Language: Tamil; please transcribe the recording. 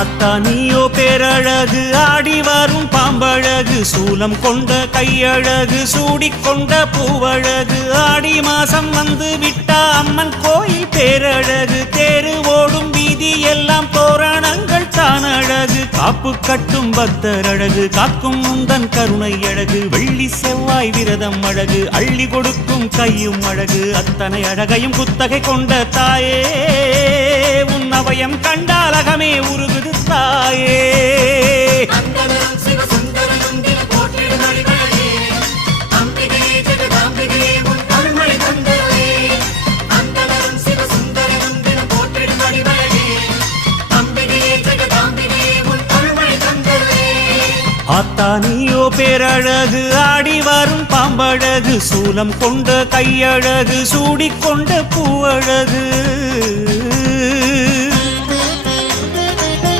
ஆத்தா நீயோ பேரழகு, ஆடி வரும் பாம்பழகு, சூலம் கொண்ட கையழகு, சூடிக்கொண்ட பூவழகு. ஆடி மாசம் வந்து விட்டா அம்மன் கோயில் பேரழகு, தேரு ஓடும் வீதி எல்லாம் தோரணங்கள் தான் அழகு. காப்பு கட்டும் பக்தர் அழகு, காக்கும் முந்தன் கருணை அழகு, வெள்ளி செவ்வாய் விரதம் அழகு, அள்ளி கொடுக்கும் கையும் அழகு. அத்தனை அழகையும் குத்தகை கொண்ட தாயே, உன் அவயம் கண்டால் அகமே உருகுது தாயே. ஆத்தா நீயோ பேரழகு, ஆடி வரும் பாம்பழகு, சூலம் கொண்ட கையழகு, சூடிக்கொண்ட பூவழகு.